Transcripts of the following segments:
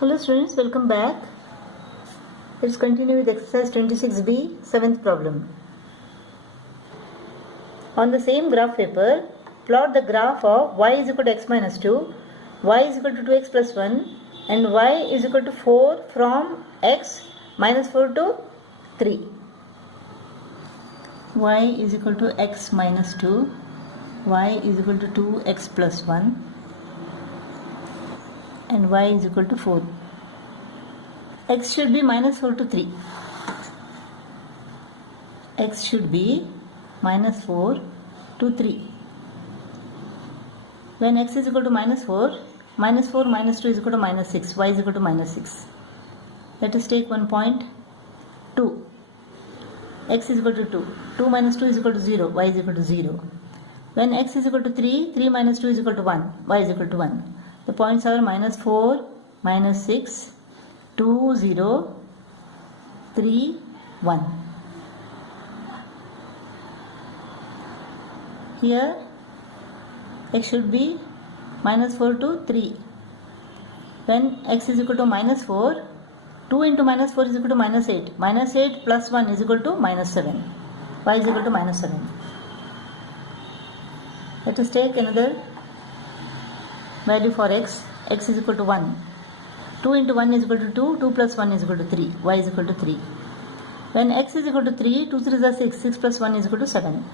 Hello students, welcome back. Let's continue with exercise 26b, 7th problem. On the same graph paper, plot the graph of y is equal to x minus 2, y is equal to 2x plus 1 and y is equal to 4 from x minus 4 to 3. Y is equal to x minus 2, y is equal to 2x plus 1 and y is equal to 4. X should be minus 4 to 3. X should be minus 4 to 3. When x is equal to minus 4 minus 2 is equal to minus 6, y is equal to minus 6. Let us take one point 2. X is equal to 2. 2 minus 2 is equal to 0, y is equal to 0. When x is equal to 3, 3 minus 2 is equal to 1, y is equal to 1. The points are minus 4, minus 6, 2, 0, 3, 1. Here x should be minus 4 to 3. When x is equal to minus 4, 2 into minus 4 is equal to minus 8. Minus 8 plus 1 is equal to minus 7. Y is equal to minus 7. Let us take another value for x. X is equal to 1. 2 into 1 is equal to 2, 2 plus 1 is equal to 3, y is equal to 3. When x is equal to 3, 2 3s are 6, 6 plus 1 is equal to 7.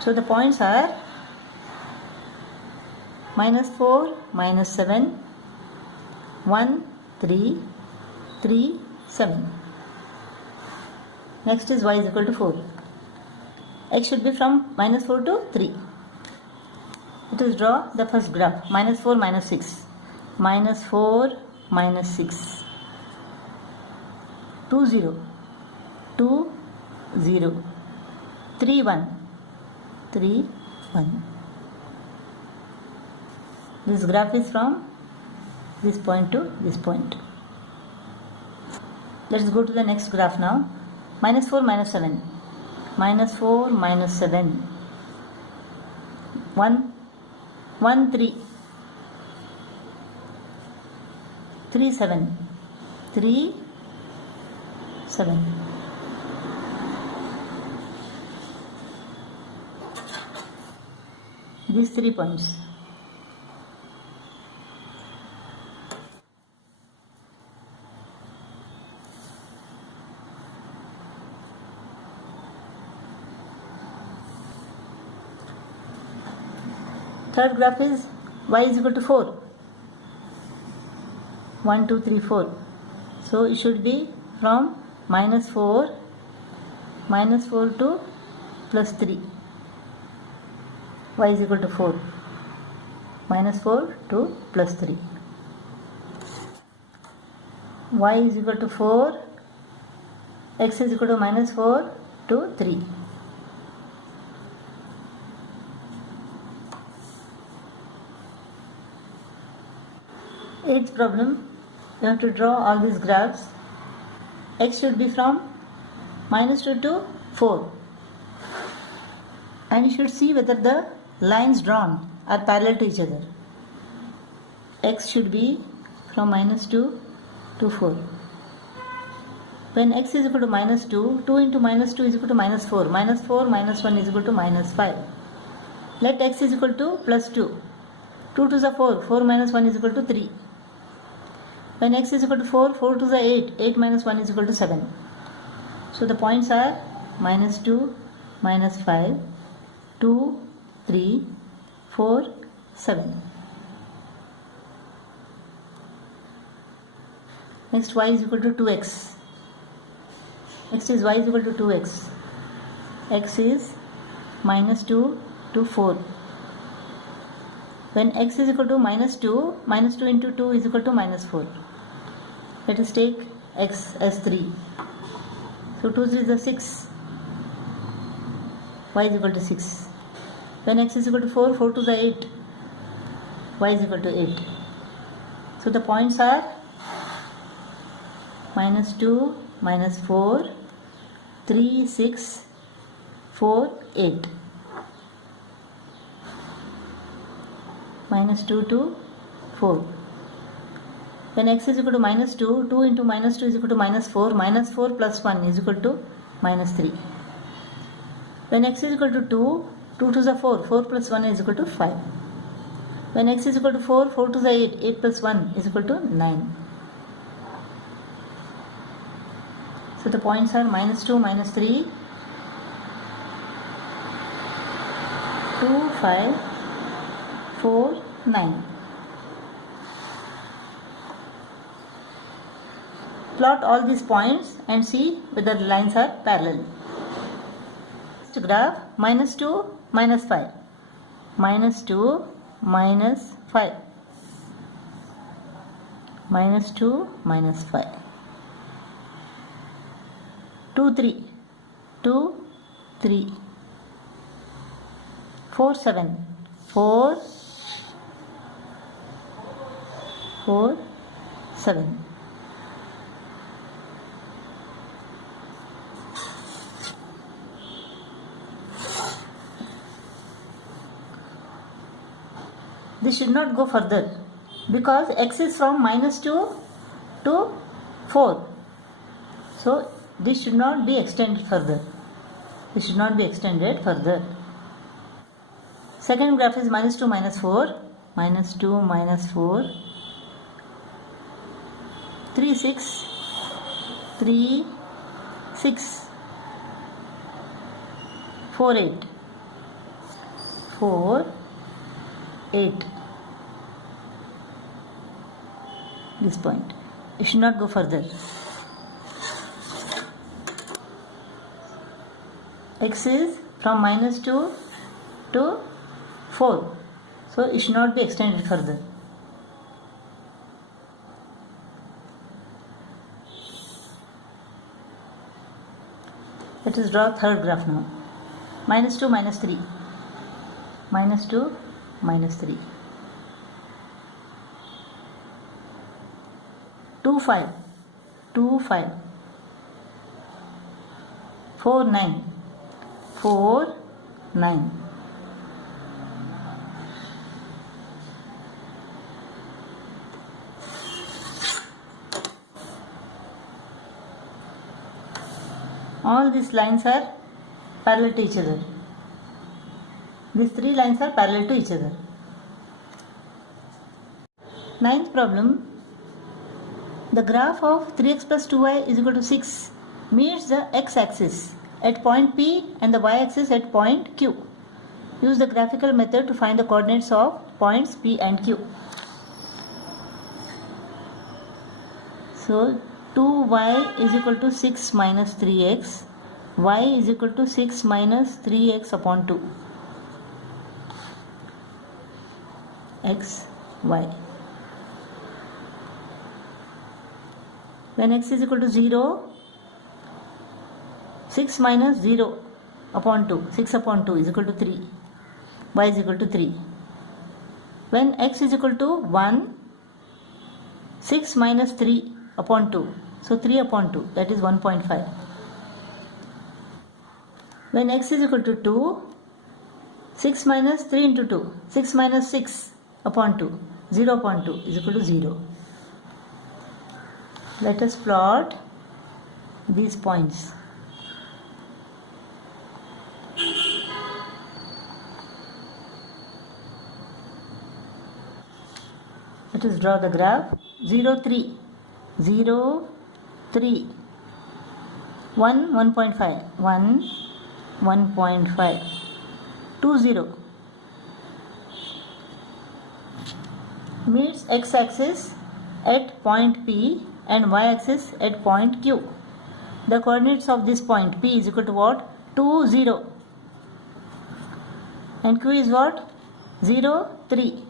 So the points are minus 4, minus 7, 1, 3, 3, 7. Next is y is equal to 4. X should be from minus 4 to 3. Let us draw the first graph, minus 4, minus 6. Minus 4, minus 6. 2, 0. 2, 0. 3, 1. 3, 1. This graph is from this point to this point. Let's go to the next graph now. Minus 4, minus 7. Minus 4, minus 7. 1, 1, 3. 3, 7. 3, 7. These 3 points. Third graph is y is equal to 4. 1, 2, 3, 4. So it should be from minus 4 to plus 3. Y is equal to 4. Minus 4 to plus 3. Y is equal to 4. X is equal to minus 4 to 3. Eighth problem. You have to draw all these graphs. X should be from minus 2 to 4. And you should see whether the lines drawn are parallel to each other. X should be from minus 2 to 4. When x is equal to minus 2, 2 into minus 2 is equal to minus 4. Minus 4 minus 1 is equal to minus 5. Let x is equal to plus 2. 2 to the 4. 4 minus 1 is equal to 3. When x is equal to 4, 4 to the 8. 8 minus 1 is equal to 7. So the points are minus 2, minus 5, 2, 3, 4, 7. Next y is equal to 2x. Next is y is equal to 2x. X is minus 2 to 4. When x is equal to minus 2 into 2 is equal to minus 4. Let us take x as 3. So 2 3 is 6. Y is equal to 6. When x is equal to 4, 4 to the 8. Y is equal to 8. So the points are minus 2, minus 4, 3, 6, 4, 8. minus 2 to 4. When x is equal to minus 2, 2 into minus 2 is equal to minus 4. Minus 4 plus 1 is equal to minus 3. When x is equal to 2, 2 to the 4. 4 plus 1 is equal to 5. When x is equal to 4, 4 to the 8. 8 plus 1 is equal to 9. So the points are minus 2, minus 3, 2, 5, 4, 9. Plot all these points and see whether the lines are parallel. Next graph, minus 2, minus 5. Minus 2, minus 5. Minus 2, minus 5. 2, 3. 2, 3. 4, 7. 4, 4, 7. This should not go further because x is from minus 2 to 4. So this should not be extended further. This should not be extended further. Second graph is minus 2, minus 4. Minus 2, minus 4. 3, 6. 3, 6. 4, 8. 4, 8. This point. It should not go further. X is from minus 2 to 4. So it should not be extended further. Let us draw third graph now. Minus 2, minus 3. Minus 2, minus 3. 2, 5. 2, 5. 4, 9. 4, 9. All these lines are parallel to each other. These three lines are parallel to each other. Ninth problem. The graph of 3x plus 2y is equal to 6 meets the x-axis at point P and the y-axis at point Q. Use the graphical method to find the coordinates of points P and Q. So 2y is equal to 6 minus 3x. Y is equal to 6 minus 3x upon 2. X, y. When x is equal to 0, 6 minus 0 upon 2. 6 upon 2 is equal to 3. Y is equal to 3. When x is equal to 1, 6 minus 3 upon 2. So 3 upon 2, that is 1.5. When x is equal to 2, 6 minus 3 into 2. 6 minus 6 upon 2. 0 upon 2 is equal to 0. Let us plot these points. Let us draw the graph. 0, 3. 0, 3. 1, 1.5. 1, 1.5. 2, 0. Meets x-axis at point P and y-axis at point Q. The coordinates of this point P is equal to what? 2, 0. And Q is what? 0, 3.